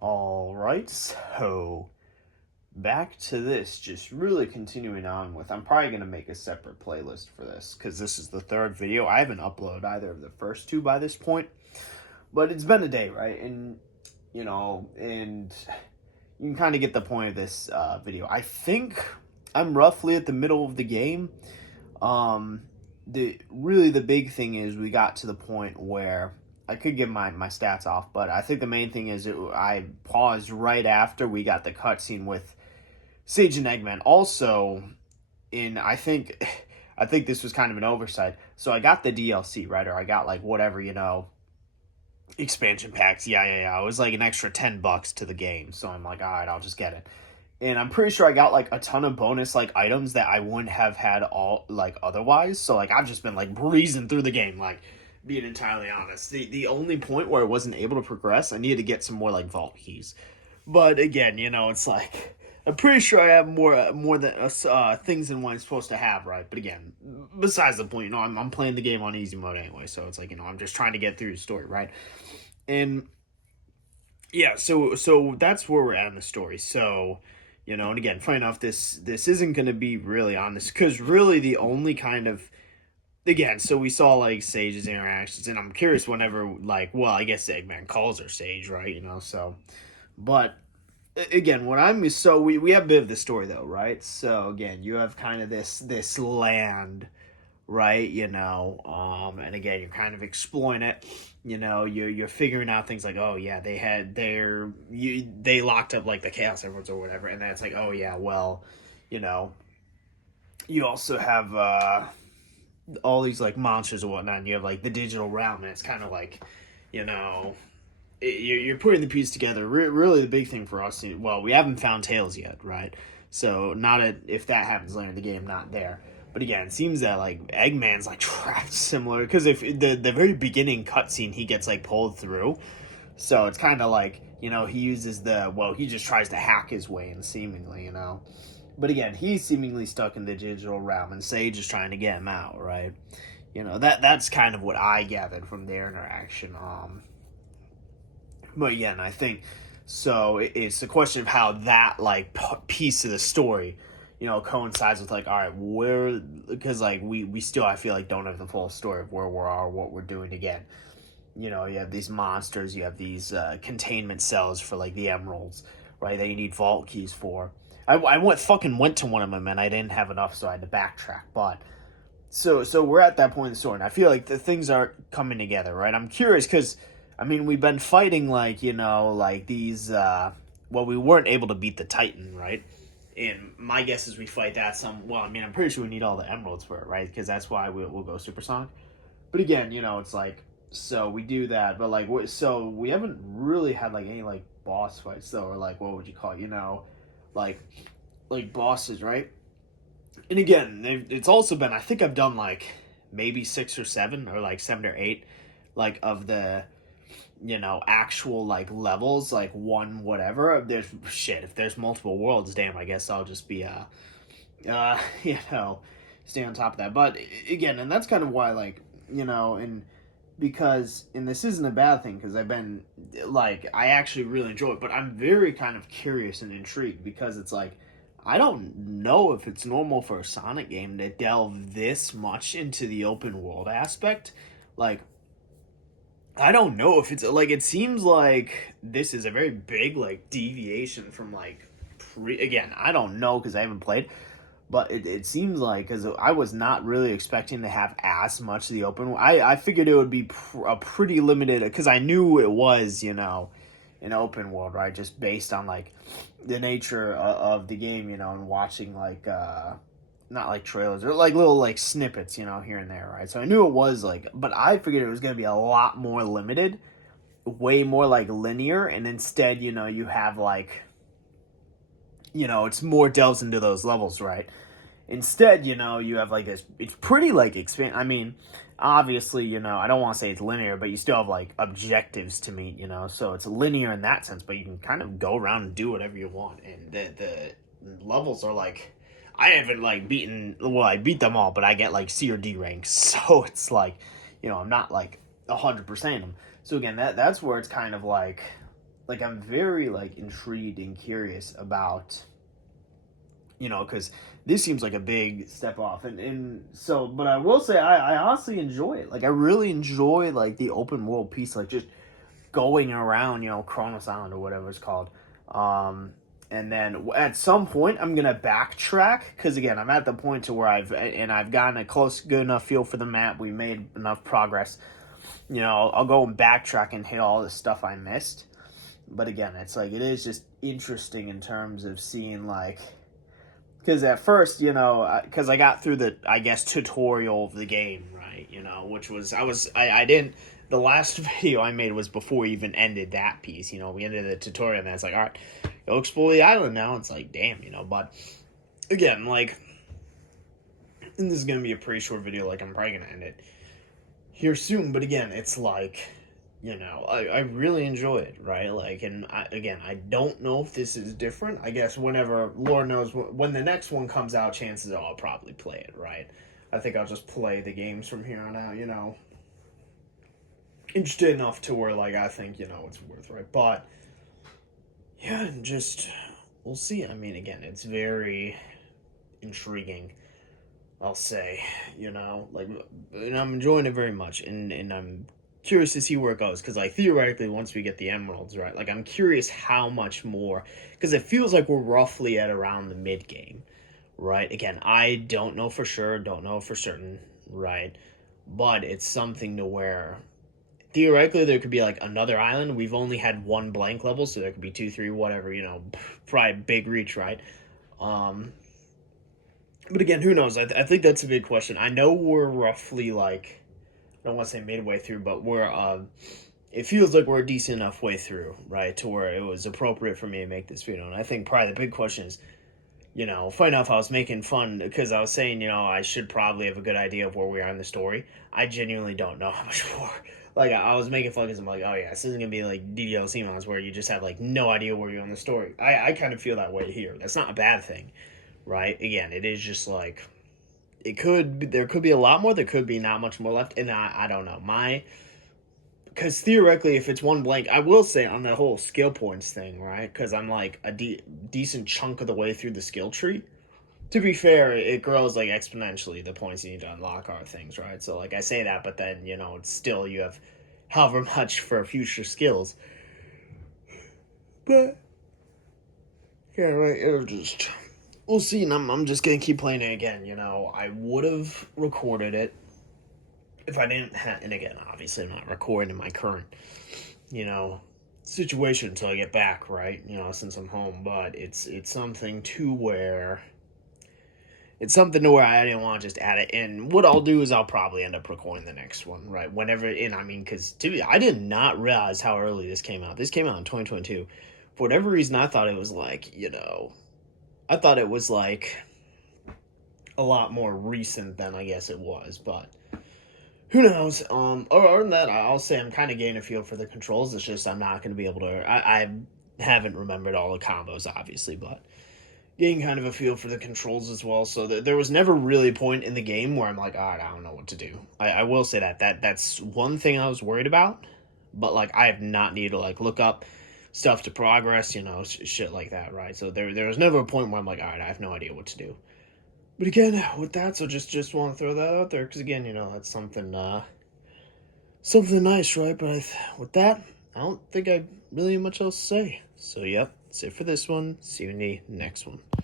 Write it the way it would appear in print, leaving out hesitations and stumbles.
All right, so back to this, just really continuing on with. I'm probably going to make a separate playlist for this because this is the third video. I haven't uploaded either of the first two by this point, but it's been a day, right? And you can kind of get the point of this video. I think I'm roughly at the middle of the game. Um, the big thing is we got to the point where I could give my stats off, but I think the main thing is I paused right after we got the cutscene with Sage and Eggman. Also, in I think this was kind of an oversight. So I got the DLC, right, or I got like whatever expansion packs. Yeah. It was like an extra $10 to the game, so I'm like, all right, I'll just get it. And I'm pretty sure I got like a ton of bonus like items that I wouldn't have had all like otherwise. So like I've just been like breezing through the game, like being entirely honest. The only point where I wasn't able to progress, I needed to get some more like vault keys. But again, it's like I'm pretty sure I have more than things than what I'm supposed to have, right? But again, besides the point, I'm playing the game on easy mode anyway, so it's like I'm just trying to get through the story, right? And yeah, so that's where we're at in the story. So and again, funny enough, this isn't going to be really on this because really the only kind of again, so we saw like Sage's interactions, and I'm curious whenever like, well, I guess Eggman calls her Sage, right? So, but again, what I'm so we have a bit of the story though, right? So again, you have kind of this land, right? And again, you're kind of exploring it. You're figuring out things like, oh yeah, they locked up like the Chaos Emeralds or whatever, and then it's like, oh yeah, well, you know, you also have all these like monsters and whatnot. And you have like the digital realm, and it's kind of like, you know, you're putting the piece together. Really, the big thing for us, well, we haven't found Tails yet, right? So if that happens later in the game, not there. But again, it seems that like Eggman's like trapped similar because if the very beginning cutscene he gets like pulled through, so it's kind of like he uses he just tries to hack his way in seemingly but again he's seemingly stuck in the digital realm and Sage is trying to get him out, right? That's kind of what I gathered from their interaction. But again, I think so. It's the question of how that like piece of the story, coincides with like, all right, where because like we still I feel like don't have the full story of where we are, what we're doing again. You have these monsters, you have these containment cells for like the emeralds, right? That you need vault keys for. I went to one of them and I didn't have enough, so I had to backtrack. But so we're at that point in the story, and I feel like the things are coming together, right? I'm curious because I mean we've been fighting like like these. We weren't able to beat the Titan, right? And my guess is we fight that some. Well, I mean I'm pretty sure we need all the emeralds for it, right? Because that's why we'll go supersonic. But again, it's like so we do that, but like so we haven't really had like any like boss fights though, or like what would you call it? Like bosses, right? And again, it's also been I think I've done like maybe 6 or 7 or like 7 or 8 like of the actual like levels like one whatever. There's shit if there's multiple worlds, damn, I guess I'll just be uh you know stay on top of that. But again, and that's kind of why like and because and this isn't a bad thing because I've been like I actually really enjoy it, but I'm very kind of curious and intrigued because it's like I don't know if it's normal for a Sonic game to delve this much into the open world aspect. Like I don't know if it's like it seems like this is a very big like deviation from like again, I don't know because I haven't played, but it seems like because I was not really expecting to have as much of the open. I figured it would be a pretty limited because I knew it was an open world, right? Just based on like the nature of the game, and watching like not like trailers or like little like snippets, here and there, right? So I knew it was like, but I figured it was gonna be a lot more limited, way more like linear, and instead, you have like it's more delves into those levels, right? Instead, you have like this. It's pretty like expand. I mean, obviously, I don't want to say it's linear, but you still have like objectives to meet. So it's linear in that sense, but you can kind of go around and do whatever you want, and the levels are like. I haven't like beaten. Well, I beat them all, but I get like C or D ranks, so it's like, I'm not like 100% them. So again, that's where it's kind of like like I'm very like intrigued and curious about, because this seems like a big step off, and so, but I will say I honestly enjoy it. Like I really enjoy like the open world piece, like just going around, Kronos Island or whatever it's called. And then at some point I'm gonna backtrack because again I'm at the point to where I've gotten a good enough feel for the map. We made enough progress. I'll go and backtrack and hit all the stuff I missed. But again, it's like it is just interesting in terms of seeing like, because at first, because I got through the, I guess, tutorial of the game, right? Which was, I didn't, the last video I made was before we even ended that piece. We ended the tutorial, and then it's like, all right, go explore the island now. It's like, damn, but again, like, and this is going to be a pretty short video, like, I'm probably going to end it here soon, but again, it's like, I really enjoy it, right? Like, and I don't know if this is different. I guess whenever, Lord knows, when the next one comes out, chances are I'll probably play it, right? I think I'll just play the games from here on out, interested enough to where, like, I think, it's worth, right? But, yeah, and just, we'll see. I mean, again, it's very intriguing, I'll say, like, and I'm enjoying it very much, and I'm curious to see where it goes, because like theoretically once we get the emeralds, right, like I'm curious how much more, because it feels like we're roughly at around the mid game, right? Again, I don't know for sure, don't know for certain, right? But it's something to where theoretically there could be like another island. We've only had one blank level, so there could be 2 3 whatever, probably big reach, right? But again, who knows? I think that's a big question. I know we're roughly like, I don't want to say midway through, but it feels like we're a decent enough way through, right, to where it was appropriate for me to make this video. And I think probably the big question is, funny enough, I was making fun because I was saying, I should probably have a good idea of where we are in the story. I genuinely don't know how much more. Like, I was making fun because I'm like, oh yeah, this isn't going to be like DDLC mods where you just have like no idea where you're in the story. I kind of feel that way here. That's not a bad thing, right? Again, it is just like, there could be a lot more, there could be not much more left, and I don't know. Because theoretically, if it's one blank, I will say on the whole skill points thing, right? Because I'm like a decent chunk of the way through the skill tree. To be fair, it grows like exponentially, the points you need to unlock are things, right? So like I say that, but then, it's still, you have however much for future skills. But, yeah, right, it'll just, we'll see, and I'm just gonna keep playing it again, I would have recorded it if I didn't have, and again, obviously I'm not recording in my current, situation until I get back, right, since I'm home, but it's something to where, I didn't want to just add it in. What I'll do is I'll probably end up recording the next one, right, whenever, and I mean, because I did not realize how early this came out. This came out in 2022. For whatever reason, I thought it was like, I thought it was like a lot more recent than I guess it was, but who knows? Other than that, I'll say I'm kind of getting a feel for the controls. It's just I'm not going to be able to. I haven't remembered all the combos, obviously, but getting kind of a feel for the controls as well. So there was never really a point in the game where I'm like, all right, I don't know what to do. I will say that's one thing I was worried about, but like I have not needed to like look up stuff to progress, shit like that, right? So there was never a point where I'm like, all right, I have no idea what to do. But again, with that, so just want to throw that out there, because again, that's something nice, right? But with that, I don't think I really have much else to say. So, yep, that's it for this one. See you in the next one.